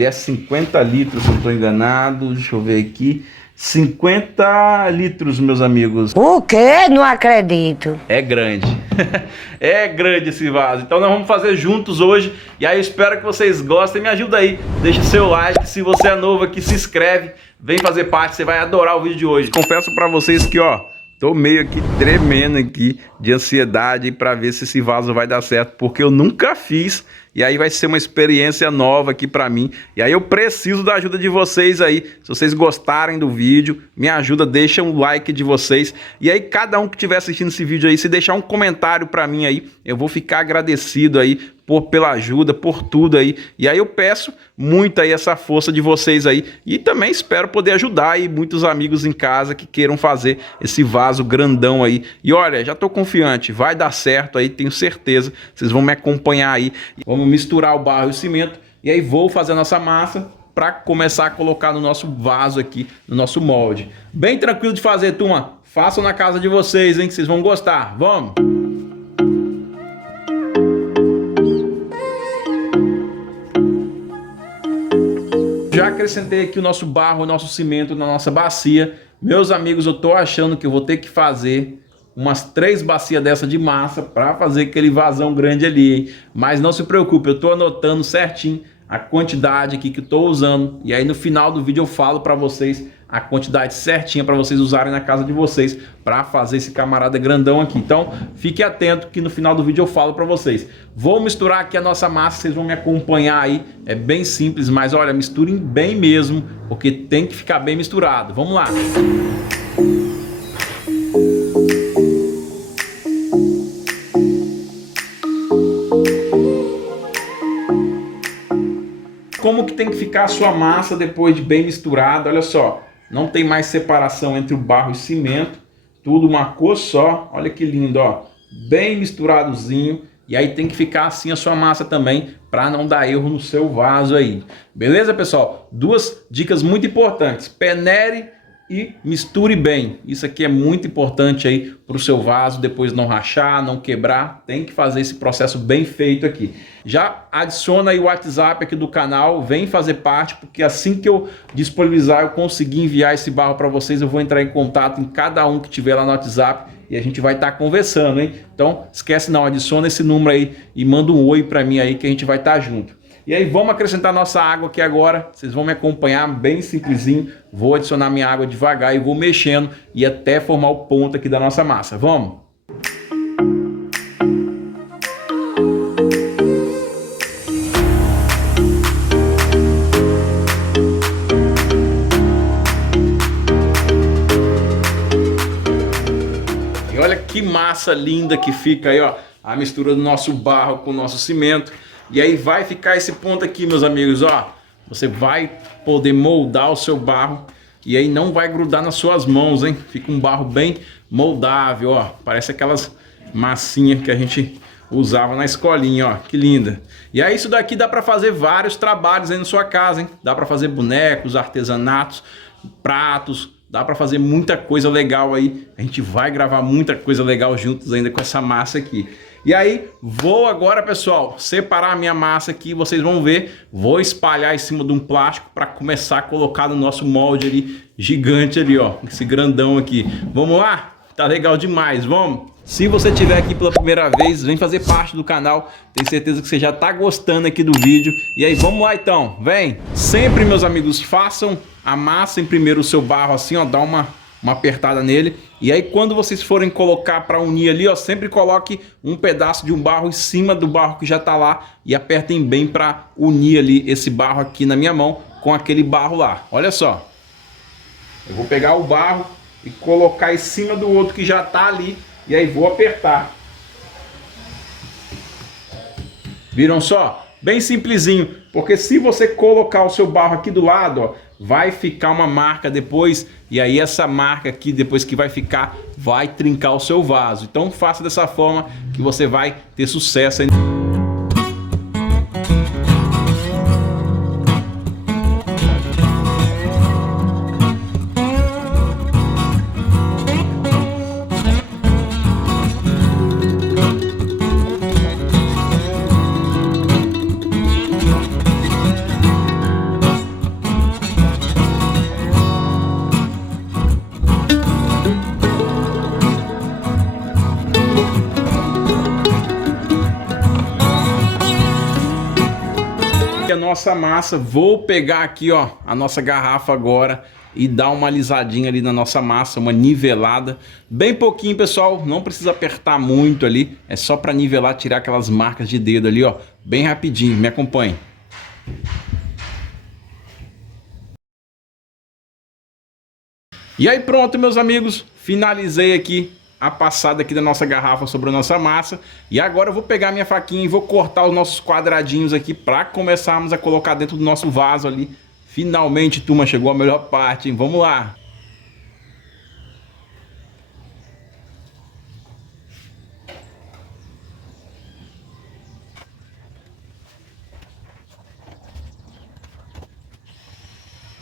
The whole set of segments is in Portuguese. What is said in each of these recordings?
Ele é 50 litros, se eu não estou enganado. Deixa eu ver aqui. 50 litros, meus amigos. O quê? Não acredito. É grande. É grande esse vaso. Então nós vamos fazer juntos hoje. E aí eu espero que vocês gostem. Me ajuda aí. Deixa seu like. Se você é novo aqui, se inscreve. Vem fazer parte. Você vai adorar o vídeo de hoje. Confesso pra vocês que, ó, tô meio aqui tremendo aqui de ansiedade pra ver se esse vaso vai dar certo. Porque eu nunca fiz. E aí vai ser uma experiência nova aqui pra mim. E aí eu preciso da ajuda de vocês aí. Se vocês gostarem do vídeo, me ajuda, deixa um like de vocês. E aí cada um que estiver assistindo esse vídeo aí, se deixar um comentário pra mim aí, eu vou ficar agradecido aí pela ajuda, por tudo aí. E aí eu peço muito aí essa força de vocês aí. E também espero poder ajudar aí muitos amigos em casa que queiram fazer esse vaso grandão aí. E olha, já tô confiante, vai dar certo aí, tenho certeza. Vocês vão me acompanhar aí. Vamos misturar o barro e o cimento. E aí vou fazer a nossa massa para começar a colocar no nosso vaso aqui, no nosso molde. Bem tranquilo de fazer, turma. Façam na casa de vocês, hein, que vocês vão gostar. Vamos! Já acrescentei aqui o nosso barro, o nosso cimento na nossa bacia. Meus amigos, eu tô achando que eu vou ter que fazer umas 3 bacias dessa de massa para fazer aquele vazão grande ali, hein? Mas não se preocupe, eu tô anotando certinho a quantidade aqui que eu tô usando. E aí no final do vídeo eu falo para vocês a quantidade certinha para vocês usarem na casa de vocês para fazer esse camarada grandão aqui. Então fique atento que no final do vídeo eu falo para vocês. Vou misturar aqui a nossa massa, vocês vão me acompanhar aí. É bem simples, mas olha, misturem bem mesmo, porque tem que ficar bem misturado. Vamos lá! Como que tem que ficar a sua massa depois de bem misturada? Olha só, não tem mais separação entre o barro e o cimento, tudo uma cor só. Olha que lindo, ó, bem misturadozinho. E aí tem que ficar assim a sua massa também, para não dar erro no seu vaso aí. Beleza, pessoal? 2 dicas muito importantes: peneire e misture bem. Isso aqui é muito importante aí para o seu vaso, depois não rachar, não quebrar. Tem que fazer esse processo bem feito aqui. Já adiciona aí o WhatsApp aqui do canal, vem fazer parte, porque assim que eu disponibilizar, eu conseguir enviar esse barro para vocês, eu vou entrar em contato em cada um que tiver lá no WhatsApp e a gente vai estar conversando, hein? Então, esquece não, adiciona esse número aí e manda um oi para mim aí que a gente vai estar junto. E aí vamos acrescentar nossa água aqui agora. Vocês vão me acompanhar bem simplesinho. Vou adicionar minha água devagar e vou mexendo e até formar o ponto aqui da nossa massa. Vamos? E olha que massa linda que fica aí, ó, a mistura do nosso barro com o nosso cimento. E aí vai ficar esse ponto aqui, meus amigos, ó. Você vai poder moldar o seu barro e aí não vai grudar nas suas mãos, hein? Fica um barro bem moldável, ó. Parece aquelas massinhas que a gente usava na escolinha, ó. Que linda. E aí isso daqui dá para fazer vários trabalhos aí na sua casa, hein? Dá para fazer bonecos, artesanatos, pratos. Dá para fazer muita coisa legal aí. A gente vai gravar muita coisa legal juntos ainda com essa massa aqui. E aí, vou agora, pessoal, separar a minha massa aqui, vocês vão ver. Vou espalhar em cima de um plástico para começar a colocar no nosso molde ali, gigante ali, ó. Esse grandão aqui. Vamos lá? Tá legal demais, vamos? Se você estiver aqui pela primeira vez, vem fazer parte do canal. Tenho certeza que você já tá gostando aqui do vídeo. E aí, vamos lá então, vem! Sempre, meus amigos, façam a massa em primeiro o seu barro assim, ó, dá uma apertada nele. E aí quando vocês forem colocar para unir ali, ó, sempre coloque um pedaço de um barro em cima do barro que já tá lá e apertem bem para unir ali esse barro aqui na minha mão com aquele barro lá. Olha só. Eu vou pegar o barro e colocar em cima do outro que já tá ali e aí vou apertar. Viram só? Bem simplesinho, porque se você colocar o seu barro aqui do lado, ó, vai ficar uma marca depois, e aí essa marca aqui, depois que vai ficar, vai trincar o seu vaso. Então faça dessa forma que você vai ter sucesso aí. a nossa massa. Vou pegar aqui, ó, a nossa garrafa agora e dar uma alisadinha ali na nossa massa, uma nivelada. Bem pouquinho, pessoal, não precisa apertar muito ali. É só para nivelar, tirar aquelas marcas de dedo ali, ó. Bem rapidinho, me acompanhe. E aí pronto, meus amigos, finalizei aqui a passada aqui da nossa garrafa sobre a nossa massa. E agora eu vou pegar minha faquinha e vou cortar os nossos quadradinhos aqui para começarmos a colocar dentro do nosso vaso ali. Finalmente, turma, chegou a melhor parte, hein? Vamos lá!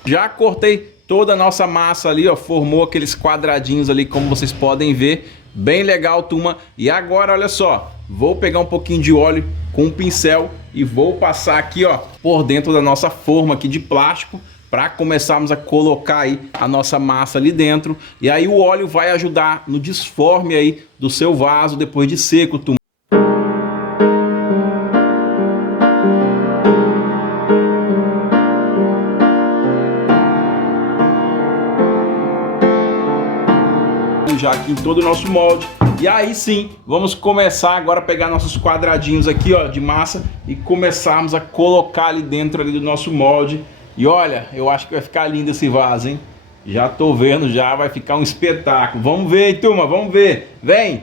Já cortei toda a nossa massa ali, ó, formou aqueles quadradinhos ali, como vocês podem ver. Bem legal, turma. E agora, olha só, vou pegar um pouquinho de óleo com um pincel e vou passar aqui, ó, por dentro da nossa forma aqui de plástico, para começarmos a colocar aí a nossa massa ali dentro. E aí o óleo vai ajudar no desforme aí do seu vaso depois de seco, turma. Já aqui em todo o nosso molde. E aí sim, vamos começar agora a pegar nossos quadradinhos aqui, ó, de massa e começarmos a colocar ali dentro ali do nosso molde. E olha, eu acho que vai ficar lindo esse vaso, hein? Já tô vendo, já vai ficar um espetáculo. Vamos ver, hein, turma? Vamos ver. Vem!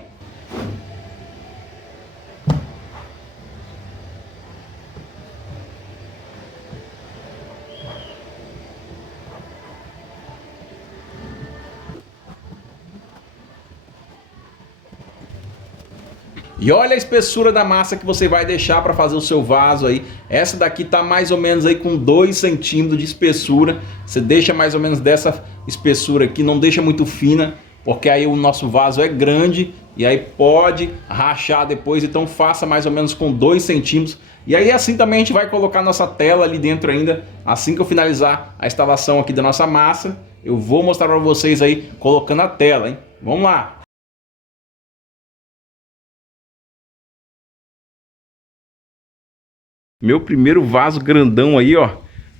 E olha a espessura da massa que você vai deixar para fazer o seu vaso aí. Essa daqui tá mais ou menos aí com 2 centímetros de espessura. Você deixa mais ou menos dessa espessura aqui, não deixa muito fina, porque aí o nosso vaso é grande e aí pode rachar depois. Então faça mais ou menos com 2 centímetros. E aí assim também a gente vai colocar nossa tela ali dentro ainda. Assim que eu finalizar a instalação aqui da nossa massa, eu vou mostrar para vocês aí colocando a tela, hein? Vamos lá! Meu primeiro vaso grandão aí, ó,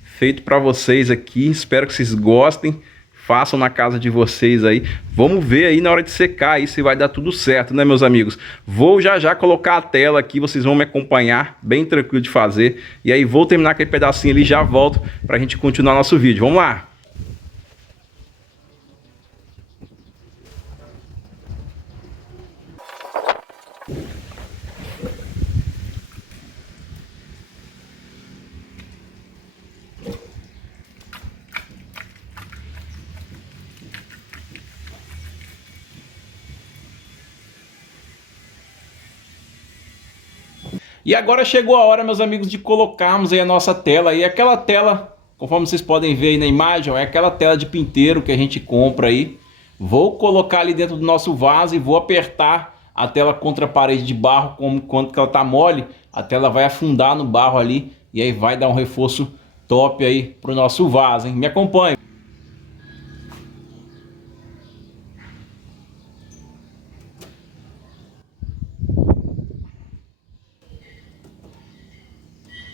feito para vocês aqui. Espero que vocês gostem. Façam na casa de vocês aí. Vamos ver aí na hora de secar aí se vai dar tudo certo, né, meus amigos? Vou já colocar a tela aqui, vocês vão me acompanhar, bem tranquilo de fazer. E aí vou terminar aquele pedacinho ali e já volto pra gente continuar nosso vídeo. Vamos lá! E agora chegou a hora, meus amigos, de colocarmos aí a nossa tela. E aquela tela, conforme vocês podem ver aí na imagem, ó, é aquela tela de pinteiro que a gente compra aí. Vou colocar ali dentro do nosso vaso e vou apertar a tela contra a parede de barro. Quando ela tá mole, a tela vai afundar no barro ali e aí vai dar um reforço top aí pro nosso vaso, hein? Me acompanhe.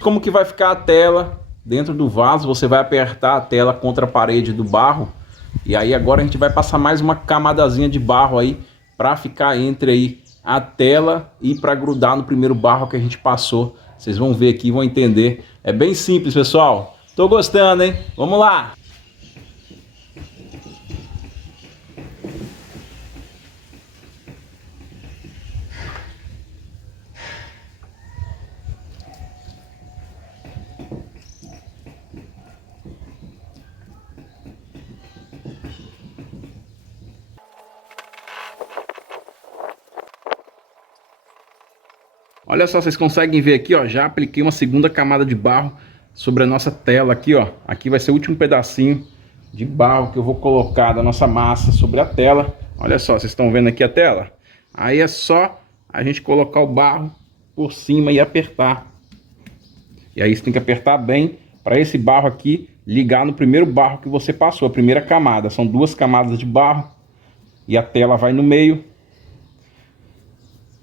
Como que vai ficar a tela dentro do vaso? Você vai apertar a tela contra a parede do barro. E aí agora a gente vai passar mais uma camadazinha de barro aí para ficar entre aí a tela e para grudar no primeiro barro que a gente passou. Vocês vão ver aqui e vão entender. É bem simples, pessoal. Tô gostando, hein? Vamos lá! Olha só, vocês conseguem ver aqui, ó, já apliquei uma segunda camada de barro sobre a nossa tela aqui, ó. Aqui vai ser o último pedacinho de barro que eu vou colocar da nossa massa sobre a tela. Olha só, vocês estão vendo aqui a tela? Aí é só a gente colocar o barro por cima e apertar. E aí você tem que apertar bem para esse barro aqui ligar no primeiro barro que você passou, a primeira camada. São 2 camadas de barro e a tela vai no meio.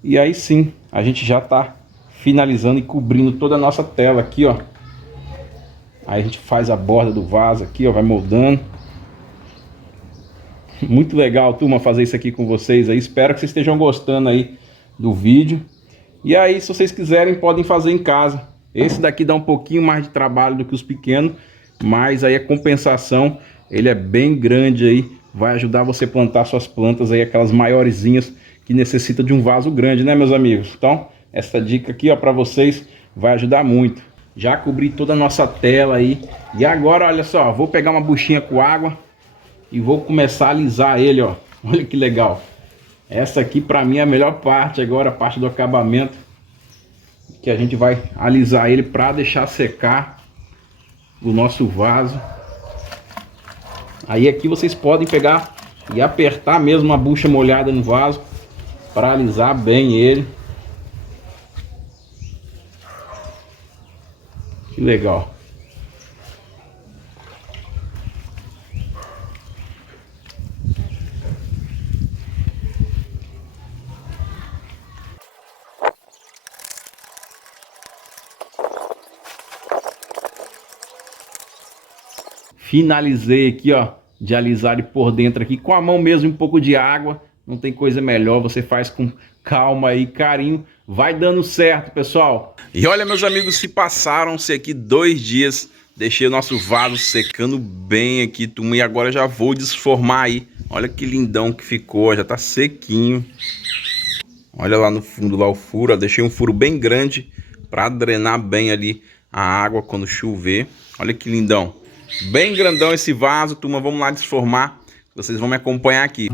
E aí sim, a gente já está finalizando e cobrindo toda a nossa tela aqui, ó, Aí a gente faz a borda do vaso aqui, ó, vai moldando. Muito legal, turma, fazer isso aqui com vocês aí. Espero que vocês estejam gostando aí do vídeo. E aí, se vocês quiserem, podem fazer em casa. Esse daqui dá um pouquinho mais de trabalho do que os pequenos, mas aí a compensação, ele é bem grande aí. Vai ajudar você a plantar suas plantas aí, aquelas maiorzinhas que necessitam de um vaso grande, né, meus amigos? Então, essa dica aqui, ó, para vocês vai ajudar muito. Já cobri toda a nossa tela aí. E agora, olha só, vou pegar uma buchinha com água e vou começar a alisar ele, ó. Olha que legal. Essa aqui para mim é a melhor parte agora, a parte do acabamento, que a gente vai alisar ele para deixar secar o nosso vaso. Aí aqui vocês podem pegar e apertar mesmo a bucha molhada no vaso para alisar bem ele. Que legal. Finalizei aqui, ó, de alisar ele por dentro aqui com a mão mesmo, um pouco de água. Não tem coisa melhor, você faz com calma e carinho. Vai dando certo, pessoal. E olha, meus amigos, se passaram-se aqui 2 dias. Deixei o nosso vaso secando bem aqui, turma. E agora já vou desformar aí. Olha que lindão que ficou, já tá sequinho. Olha lá no fundo, lá o furo. Ó. Deixei um furo bem grande para drenar bem ali a água quando chover. Olha que lindão. Bem grandão esse vaso, turma. Vamos lá desformar. Vocês vão me acompanhar aqui.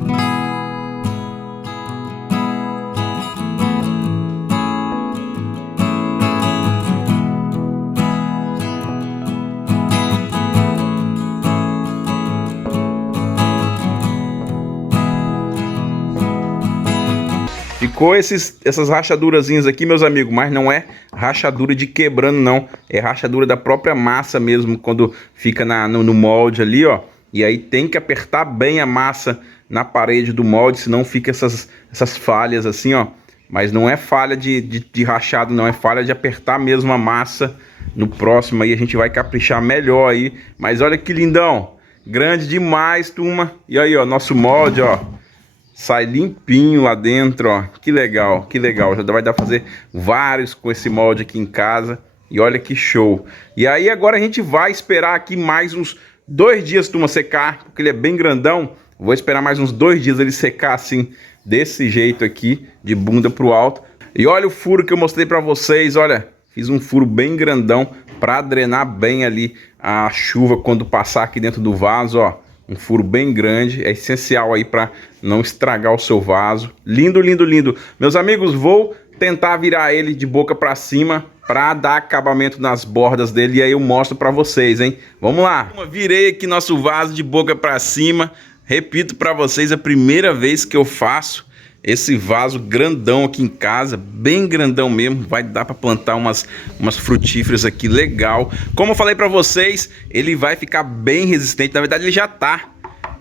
Ficou essas rachadurazinhas aqui, meus amigos, mas não é rachadura de quebrando, não. É rachadura da própria massa mesmo, quando fica no molde ali, ó. E aí tem que apertar bem a massa na parede do molde, senão fica essas falhas assim, ó. Mas não é falha de rachado, não. É falha de apertar mesmo a massa. No próximo aí a gente vai caprichar melhor aí. Mas olha que lindão. Grande demais, turma. E aí, ó, nosso molde, ó. Sai limpinho lá dentro, ó. Que legal, que legal. Já vai dar pra fazer vários com esse molde aqui em casa. E olha que show. E aí agora a gente vai esperar aqui mais uns 2 dias, turma, secar. Porque ele é bem grandão. Vou esperar mais uns 2 dias ele secar assim, desse jeito aqui, de bunda pro alto. E olha o furo que eu mostrei pra vocês, olha. Fiz um furo bem grandão pra drenar bem ali a chuva quando passar aqui dentro do vaso, ó. Um furo bem grande, é essencial aí para não estragar o seu vaso. Lindo, lindo, lindo. Meus amigos, vou tentar virar ele de boca para cima para dar acabamento nas bordas dele e aí eu mostro para vocês, hein? Vamos lá. Virei aqui nosso vaso de boca para cima. Repito para vocês, a primeira vez que eu faço esse vaso grandão aqui em casa, bem grandão mesmo, vai dar para plantar umas frutíferas aqui, legal. Como eu falei para vocês, ele vai ficar bem resistente, na verdade ele já tá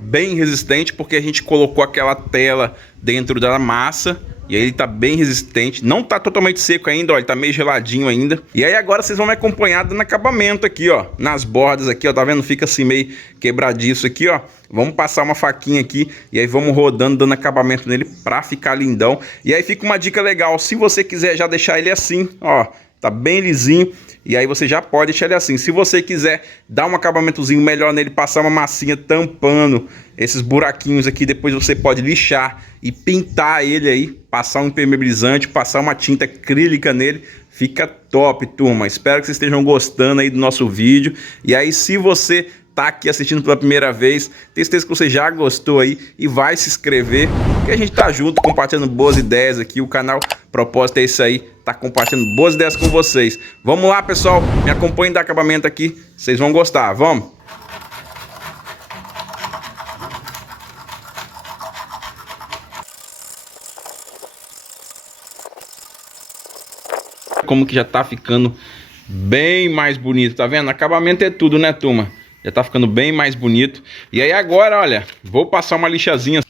bem resistente, porque a gente colocou aquela tela dentro da massa, e aí ele tá bem resistente, não tá totalmente seco ainda, ó, ele tá meio geladinho ainda. E aí agora vocês vão me acompanhar dando acabamento aqui, ó, nas bordas aqui, ó, tá vendo? Fica assim meio quebradiço aqui, ó. Vamos passar uma faquinha aqui e aí vamos rodando, dando acabamento nele pra ficar lindão. E aí fica uma dica legal, se você quiser já deixar ele assim, ó, tá bem lisinho, e aí você já pode deixar ele assim. Se você quiser dar um acabamentozinho melhor nele, passar uma massinha tampando esses buraquinhos aqui, depois você pode lixar e pintar ele aí, passar um impermeabilizante, passar uma tinta acrílica nele, fica top, turma. Espero que vocês estejam gostando aí do nosso vídeo. E aí, se você tá aqui assistindo pela primeira vez, tenho certeza que você já gostou aí e vai se inscrever, que a gente tá junto compartilhando boas ideias aqui. O canal propósito é isso aí, tá compartilhando boas ideias com vocês. Vamos lá, pessoal, me acompanhem no acabamento aqui, vocês vão gostar, vamos? Como que já tá ficando bem mais bonito, tá vendo? Acabamento é tudo, né, turma? Já tá ficando bem mais bonito. E aí agora, olha, vou passar uma lixazinha.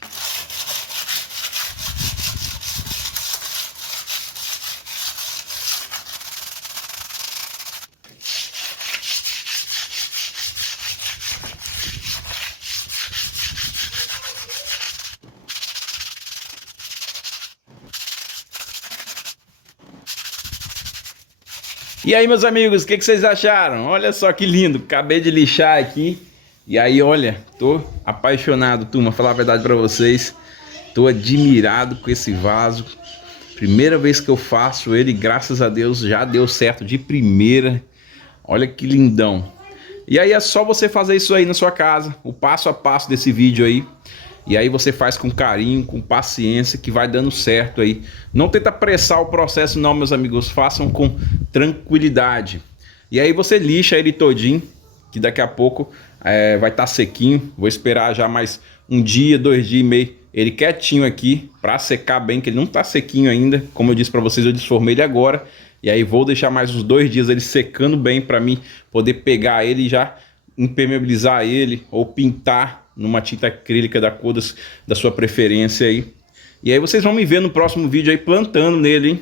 E aí, meus amigos, o que vocês acharam? Olha só que lindo, acabei de lixar aqui. E aí, olha, tô apaixonado, turma, falar a verdade pra vocês. Tô admirado com esse vaso. Primeira vez que eu faço ele, graças a Deus, já deu certo de primeira. Olha que lindão. E aí é só você fazer isso aí na sua casa, o passo a passo desse vídeo aí. E aí você faz com carinho, com paciência, que vai dando certo aí. Não tenta apressar o processo não, meus amigos. Façam com tranquilidade. E aí você lixa ele todinho, que daqui a pouco vai estar sequinho. Vou esperar já mais um dia, 2 dias e meio, ele quietinho aqui, para secar bem, que ele não tá sequinho ainda. Como eu disse para vocês, eu desformei ele agora. E aí vou deixar mais uns 2 dias ele secando bem, para mim poder pegar ele e já impermeabilizar ele, ou pintar numa tinta acrílica da cor da sua preferência aí. E aí vocês vão me ver no próximo vídeo aí plantando nele, hein?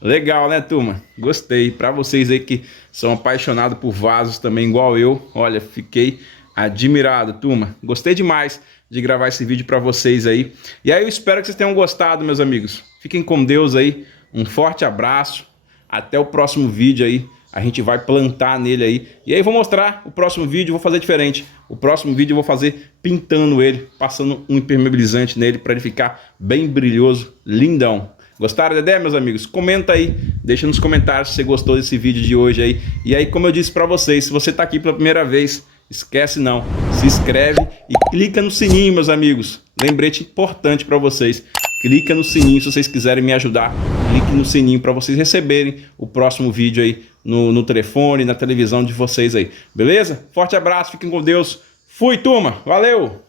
Legal, né, turma? Gostei. Para vocês aí que são apaixonados por vasos também, igual eu, olha, fiquei admirado, turma. Gostei demais de gravar esse vídeo para vocês aí. E aí eu espero que vocês tenham gostado, meus amigos. Fiquem com Deus aí. Um forte abraço. Até o próximo vídeo aí. A gente vai plantar nele aí. E aí eu vou mostrar o próximo vídeo, vou fazer diferente. O próximo vídeo eu vou fazer pintando ele, passando um impermeabilizante nele para ele ficar bem brilhoso, lindão. Gostaram da ideia, meus amigos? Comenta aí, deixa nos comentários se você gostou desse vídeo de hoje aí. E aí, como eu disse para vocês, se você tá aqui pela primeira vez, esquece não, se inscreve e clica no sininho, meus amigos. Lembrete importante para vocês. Clica no sininho se vocês quiserem me ajudar. Clique no sininho para vocês receberem o próximo vídeo aí no telefone, na televisão de vocês aí. Beleza? Forte abraço, fiquem com Deus. Fui, turma. Valeu!